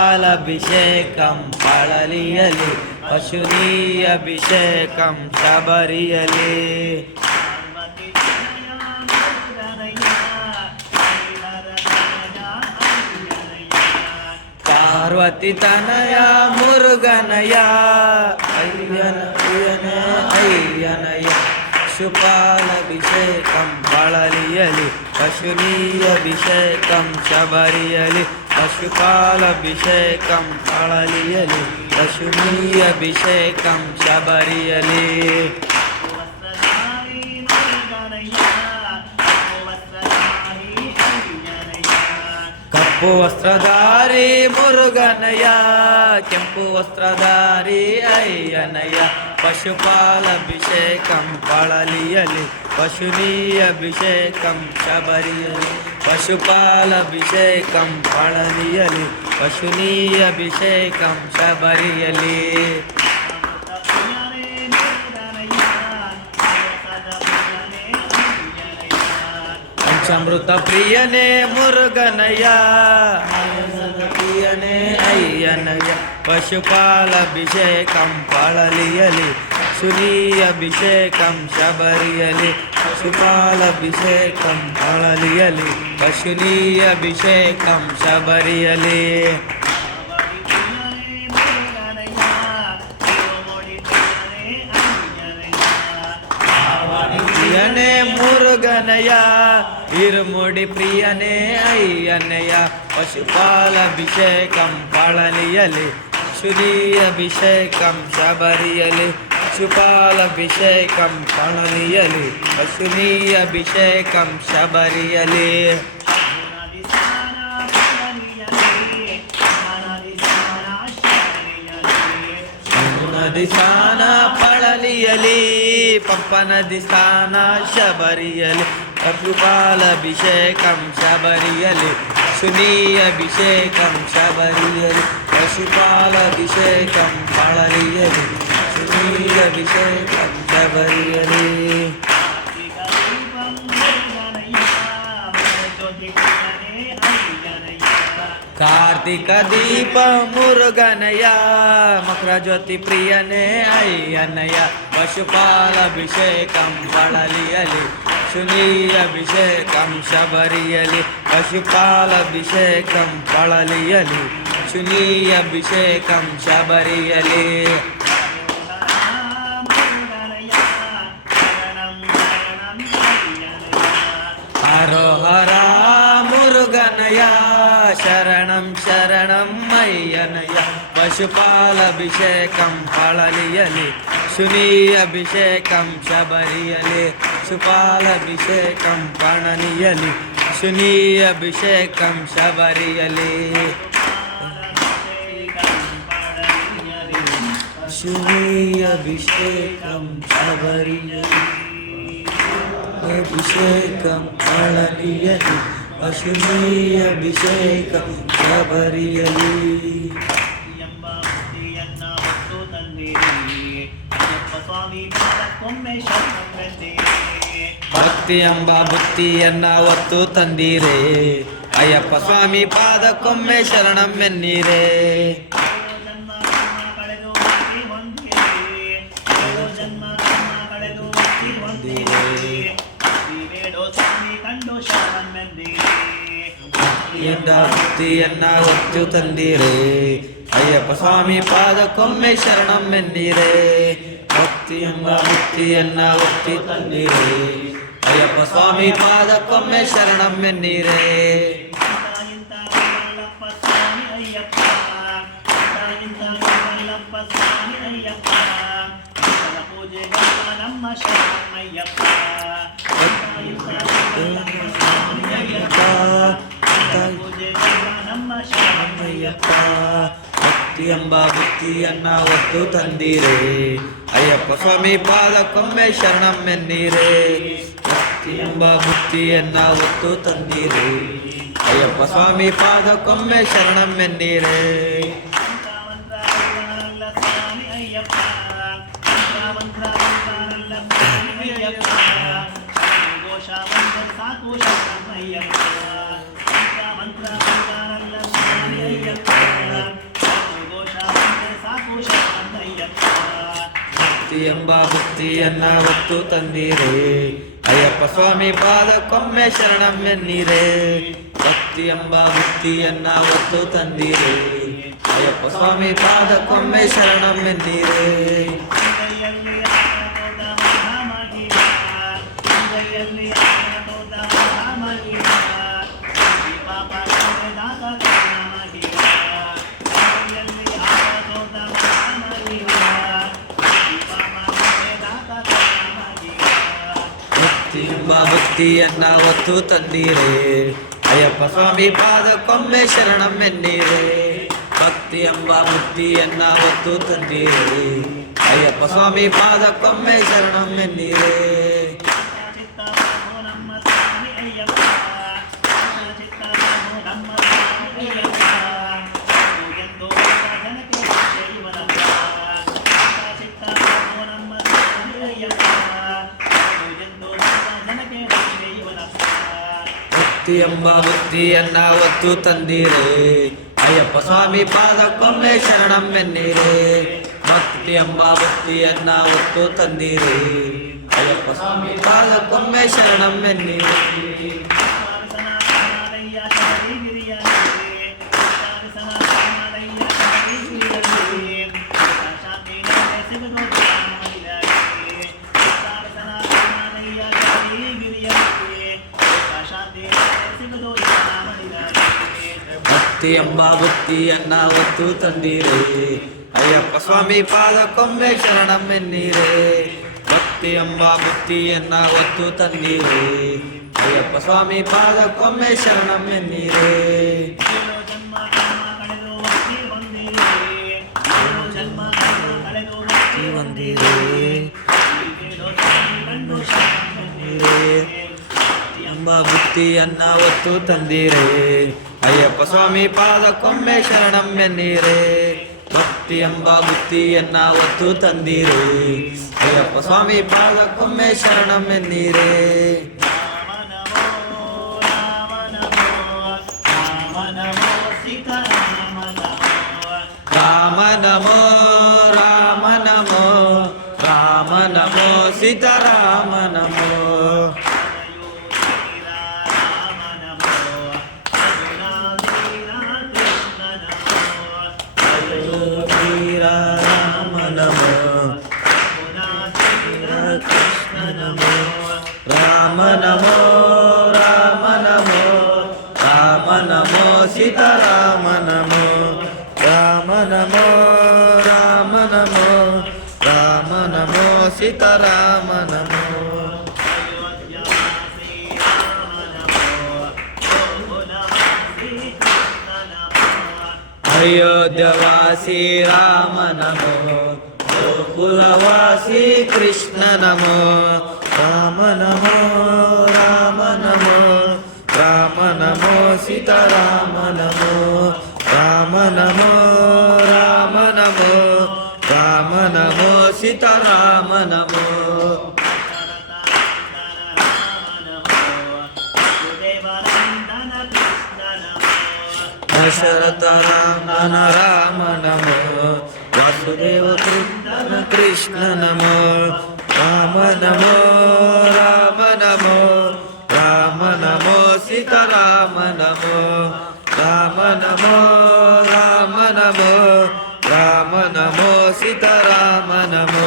పశుపాలభిషేకం పళలియలి పశునీయభిషేకం శబరియలి పార్వతి తనయ మురుగనయ Ayyanna అయ్యనయ పశుపాలభిషేకం పళలియలి పశునీయభిషేకం శబరియలి పశుపాలభిషేకం పళలియలి పశునీయభిషేకం శబరియలి cup వస్త్రధారి మురుగనయ ಕೆಂಪು ವಸ್ತ್ರಧಾರಿ ಅಯ್ಯನಯ ಪಶುಪಾಲಭಿಷೇಕಂ ಪಳಲಿಯಲಿ ಪಶುನೀಯಭಿಷೇಕಂ ಶಬರಿಯಲಿ ಪಶುಪಾಲಭಿಷೇಕಂ ಪಳಲಿಯಲಿ ಪಶುನೀಯಭಿಷೇಕಂ ಶಬರಿಯಲಿ ಪಂಚಾಮೃತ ಪ್ರಿಯನೇ ಮುರುಗನಯ ಪ್ರಿಯನೇ ಅಯ್ಯನಯ ಪಶುಪಾಲಭಿಷೇಕಂ ಪಳಲಿಯಲಿ ಪಶುನೀಯಭಿಷೇಕಂ ಶಬರಿಯಲಿ ಪಶುಪಾಲಭಿಷೇಕಂ ಪಳಲಿಯಲಿ ಪಶುನೀಯಭಿಷೇಕಂ ಶಬರಿಯಲಿ ಪ್ರಿಯನೇ ಮುರುಗನಯ ಇರುಮುಡಿ ಪ್ರಿಯನೇ ಅಯ್ಯನಯ ಪಶುಪಾಲಭಿಷೇಕಂ ಪಳಲಿಯಲಿ ಪಶುನೀಯಭಿಷೇಕಂ ಶಬರಿಯಲಿ ಪಶುಪಾಲಭಿಷೇಕಂ ಪಳಲಿಯಲಿ ಪಶುನೀಯಭಿಷೇಕಂ ಶಬರಿಯಲಿ ನದಿ ಸ್ನಾನ ಪಳಲಿಯಲಿ ಪಂಪ ನದಿ ಸ್ನಾನ ಶಬರಿಯಲಿ ಪಶುಪಾಲಭಿಷೇಕಂ ಶಬರಿಯಲಿ ಪಶುನೀಯಭಿಷೇಕಂ ಶಬರಿಯಲಿ ಪಶುಪಾಲಭಿಷೇಕಂ ಪಳಲಿಯಲಿ ಪಶುನೀಯಭಿಷೇಕಂ ಶಬರಿಯಲಿ ಕಾರ್ತಿಕ ದೀಪ ಮುರುಗನಯ ಮಕರ ಜ್ಯೋತಿ ಪ್ರಿಯನೇ ಅಯ್ಯನಯ ಪಶುಪಾಲಭಿಷೇಕಂ ಪಳಲಿಯಲಿ ಪಶುನೀಯಭಿಷೇಕಂ ಶಬರಿಯಲಿ ಪಶುಪಾಲಭಿಷೇಕಂ ಪಳಲಿಯಲಿ ಪಶುನೀಯಭಿಷೇಕಂ ಶಬರಿಯಲಿ ಹರೋಹರ ಮುರುಗನಯ ಶರಣಂ ಶರಣಂ ಅಯ್ಯನಯ ಪಶುಪಾಲಭಿಷೇಕಂ ಪಳಲಿಯಲಿ ಪಶುನೀಯಭಿಷೇಕಂ ಶಬರಿಯಲಿ ಪಶುಪಾಲಭಿಷೇಕಂ ಪಳಲಿಯಲಿ ಪಶುನೀಯಭಿಷೇಕಂ ಶಬರಿಯಲಿ ಪಶುನೀಯಭಿಷೇಕಂ ಶಬರಿಯಲಿ ಅಭಿಷೇಕಂ ಪಳಲಿಯಲಿ ಪಶುನೀಯಭಿಷೇಕಂ ಶಬರಿಯಲಿ ಭಕ್ತಿ ಎಂಬ ಭಕ್ತಿಯನ್ನ ಒತ್ತು ತಂದೀರೇ ಅಯ್ಯಪ್ಪ ಸ್ವಾಮಿ ಪಾದಕ್ಕೊಮ್ಮೆ ಶರಣಮೆನ್ನೀರೇ ಭಕ್ತಿಯನ್ನ ಒತ್ತು ತಂದೀರೇ ಅಯ್ಯಪ್ಪ ಸ್ವಾಮಿ ಪಾದಕ್ಕೊಮ್ಮೆ ಶರಣಮೆನ್ನೀರೇ ಭಕ್ತಿ ಎಂಬ ಭಕ್ತಿಯನ್ನ ಒತ್ತಿ ತಂದೀರೇ ಅಯ್ಯಪ್ಪ ಸ್ವಾಮಿ ಪಾದಕ್ಕೊಮ್ಮೆ ಶರಣಮೆನ್ನೀರೇ ಭಕ್ತಿ ಎಂಬ ಭಕ್ತಿಯನ್ನ ಒತ್ತು ತಂದೀರೇ ಅಯ್ಯಪ್ಪ ಸ್ವಾಮಿ ಪಾದಕ್ಕೊಮ್ಮೆ ಶರಣಮೆನ್ನೀರೇ ಭಕ್ತಿ ಎಂಬ ಭಕ್ತಿಯನ್ನ ಒತ್ತು ತಂದೀರೇ ಅಯ್ಯಪ್ಪ ಸ್ವಾಮಿ ಪಾದಕ್ಕೊಮ್ಮೆ ಶರಣಮೆನ್ನೀರೇ ಸಾಕು ಶರಣಯ್ಯಪ್ಪ ಮಂತ್ರ ಮಂತ್ರ ಸ್ವಾಮಿ ಅಯ್ಯಪ್ಪ ಘೋಷ ಮಂತ್ರ ಸಾಕು ಶರಣಯ್ಯಪ್ಪ ಭಕ್ತಿ ಎಂಬ ಭಕ್ತಿಯನ್ನ ಹೊತ್ತು ತಂದಿರೆ ಅಯ್ಯಪ್ಪ ಸ್ವಾಮಿ ಪಾದಕ್ಕೊಮ್ಮೆ ಶರಣಮ್ಮೆನ್ನೀರೆ ಭಕ್ತಿ ಎಂಬ ಭಕ್ತಿಯನ್ನ ಹೊತ್ತು ತಂದಿರೆ ಅಯ್ಯಪ್ಪ ಸ್ವಾಮಿ ಪಾದಕ್ಕೊಮ್ಮೆ ಶರಣಮ್ಮೆನ್ನೀರೆ ಎಂಬ ಭಕ್ತಿಯನ್ನ ಹೊತ್ತು ತಂದಿರೆ ಅಯ್ಯಪ್ಪ ಸ್ವಾಮಿ ಪಾದಕ್ಕೊಮ್ಮೆ ಶರಣಮ್ಮೆನ್ನೀರೆ ಭಕ್ತಿ ಎಂಬ ಭಕ್ತಿಯನ್ನ ಹೊತ್ತು ತಂದಿರೆ ಅಯ್ಯಪ್ಪ ಸ್ವಾಮಿ ಪಾದಕ್ಕೊಮ್ಮೆ ಶರಣಮ್ಮೆನ್ನೀರೆ ಭಕ್ತಿ ಎಂಬ ಭಕ್ತಿಯನ್ನ ಹೊತ್ತು ತಂದಿರೆ ಅಯ್ಯಪ್ಪ ಸ್ವಾಮಿ ಪಾದಕ್ಕೊಮ್ಮೆ ಶರಣಮ್ಮೆನ್ನೀರೆ ಭಕ್ತಿ ಎಂಬ ಭಕ್ತಿಯನ್ನ ಹೊತ್ತು ತಂದಿರೆ ಅಯ್ಯಪ್ಪ ಸ್ವಾಮಿ ಪಾದಕ್ಕೊಮ್ಮೆ ಶರಣಮ್ಮೆನ್ನೀರೆ ಭಕ್ತಿ ಎಂಬ ಭಕ್ತಿಯನ್ನ ಹೊತ್ತು ತಂದಿರೆ ಅಯ್ಯಪ್ಪ ಸ್ವಾಮಿ ಪಾದಕ್ಕೊಮ್ಮೆ ಶರಣಮ್ಮೆನ್ನೀರೆ ಭಕ್ತಿ ಎಂಬ ಭಕ್ತಿಯನ್ನ ಹೊತ್ತು ತಂದಿರೆ ಅಯ್ಯಪ್ಪ ಸ್ವಾಮಿ ಪಾದಕ್ಕೊಮ್ಮೆ ಶರಣಮ್ಮೆನ್ನೀರೆ ಎಂಬ ಭಕ್ತಿಯನ್ನ ಹೊತ್ತು ತಂದಿರೆ ಅಯ್ಯಪ್ಪ ಸ್ವಾಮಿ ಪಾದಕ್ಕೊಮ್ಮೆ ಶರಣಮ್ಮೆನ್ನೀರೆ ಭಕ್ತಿ ಎಂಬ ಭಕ್ತಿಯನ್ನ ಹೊತ್ತು ತಂದಿರೆ ಅಯ್ಯಪ್ಪ ಸ್ವಾಮಿ ಪಾದಕ್ಕೊಮ್ಮೆ ಶರಣಮ್ಮೆನ್ನೀರೆ ರಾಮ ನಮೋ ರಾಮ ನಮೋ ರಾಮ ನಮೋ ಸೀತಾರಾಮ ನಮೋ ರಾಮ ನಮೋ ರಾಮ ನಮೋ ರಾಮ ನಮೋ ಸೀತಾರಾಮ ನಮೋ ರಾಮ ನಮೋ ರಾಮ ನಮೋ ರಾಮ ನಮೋ ಸೀತಾರಾಮ ನಮೋ ಅಯೋಧ್ಯವಾಸಿ ರಾಮ ನಮೋ ಗೋಕುಲವಾಸಿ ಕೃಷ್ಣ ನಮೋ ರಾಮ ನಮೋ ರಾಮ ನಮೋ ರಾಮ ನಮೋ ಸೀತಾರಾಮ ನಮೋ ರಾಮ ನಮೋ ರಾಮ ನಮೋ ರಾಮ ನಮೋ ಸೀತಾರಾಮ ನಮೋ ದಶರಥ ರಾಮನ ರಾಮ ನಮೋ ವಾಸುದೇವ ಕೃಷ್ಣನ ಕೃಷ್ಣ ನಮೋ ರಾಮ ನಮೋ ರಾಮ ನಮೋ ರಾಮ ನಮೋ ಸೀತಾರಾಮ ನಮೋ ರಾಮ ನಮೋ ರಾಮ ನಮೋ ರಾಮ ನಮೋ ಸೀತಾರಾಮ ನಮೋ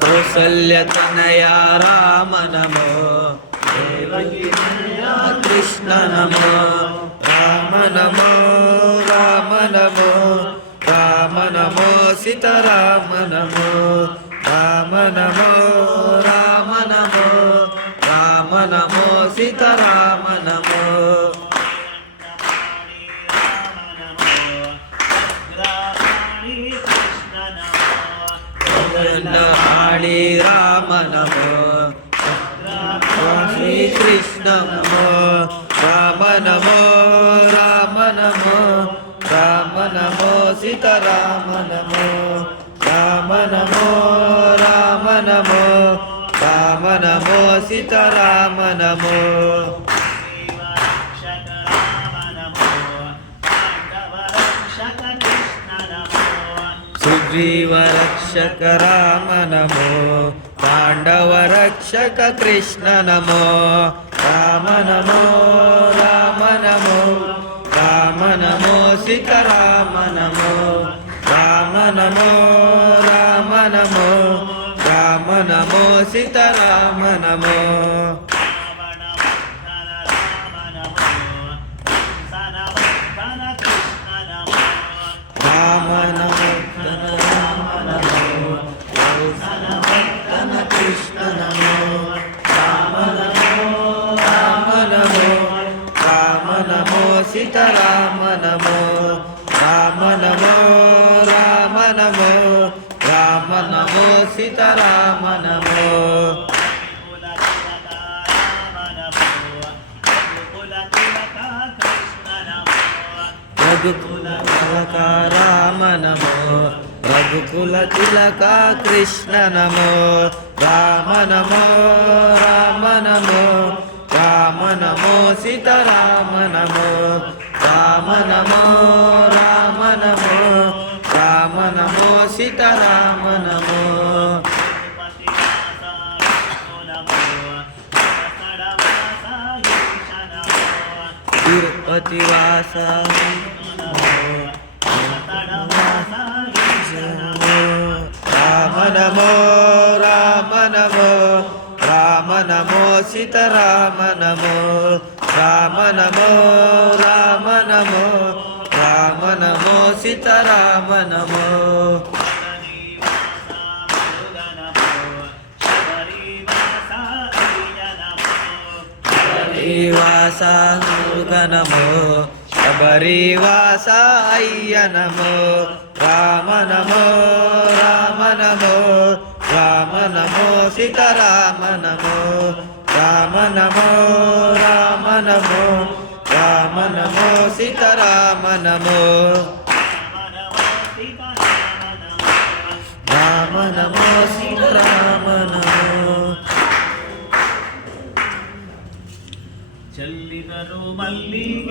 ಕೌಸಲ್ಯ ತನಯ ರಾಮ ನಮೋ ದೇವಕಿ ತನಯ ಕೃಷ್ಣ ನಮೋ ರಾಮ ನಮೋ ರಾಮ ನಮೋ ರಾಮ ನಮೋ ಸೀತಾರಾಮ ನಮೋ ರಾಮ ನಮೋ ರಾಮ ನಮೋ ರಾಮ ನಮೋ ಸೀತಾರಾಮ ನಮೋ ಆಳಿ ರಾಮ ನಮೋ ಶ್ರೀ ಕೃಷ್ಣ ನಮೋ ರಾಮ ನಮೋ ರಾಮ ನಮೋ ರಾಮ ನಮೋ ಸೀತಾರಾಮ ನಮೋ ಸೀತಾರಾಮ ನಮೋ ಸುಗ್ರೀವ ರಕ್ಷಕ ರಾಮ ನಮೋ ಪಾಂಡವ ರಕ್ಷಕ ಕೃಷ್ಣ ನಮೋ ರಾಮ ನಮೋ ರಾಮ ನಮೋ ರಾಮ ನಮೋ ಸೀತಾರಾಮ ನಮೋ ರಾಮ ನಮೋ ರಾಮ ನಮೋ ರಾಮ ನಮೋ ಸೀತಾರಾಮ ನಮೋ ರಾಮ ನಮೋ ರಾಮ ನಮೋ ಕೃಷ್ಣ ನಮೋ ರಾಮ ನಮೋ ರಾಮ ನಮೋ ರಾಮ ನಮೋ ಸೀತಾರಾಮ ನಮೋ ರಾಮ ನಮೋ ರಾಮ ನಮೋ ರಾಮ ನಮೋ ಸೀತಾರಾಮ ನಮೋ ರಘುಕುಲ ತಿಲಕ ರಾಮ ನಮೋ ರಘುಕುಲ ತಿಲಕ ಕೃಷ್ಣ ನಮೋ ರಾಮ ನಮೋ ರಾಮ ನಮೋ ರಾಮ ನಮೋ ಸೀತಾರಾಮ ನಮೋ ರಾಮ ನಮೋ ರಾಮ ನಮೋ ರಾಮ ನಮೋ ಸೀತಾರಾಮ ನಮೋ ತಿರುಪತಿ ವಾಸ ರಾಮ ನಮೋ ರಾಮ ನಮೋ ರಾಮ ನಮೋ ಸೀತಾರಾಮ ನಮೋ ರಾಮ ನಮೋ ರಾಮ ನಮೋ ರಾಮ ನಮೋ ಸೀತಾರಾಮ ನಮೋ ವಾಸ ಮುರುಗ ನಮೋ ಶಬರಿವಾಸ ಅಯ್ಯ ನಮೋ ರಾಮ ನಮೋ ರಾಮ ನಮೋ ರಾಮ ನಮೋ ಸೀತಾರಾಮ ನಮೋ ರಾಮ ನಮೋ ರಾಮ ನಮೋ ರಾಮ ನಮೋ ಸೀತಾರಾಮ ನಮೋ ರಾಮ ನಮೋ ಸೀತಾರಾಮ ನಮೋ ಚೆಲ್ಲಿದರು ಮಲ್ಲಿಗೆ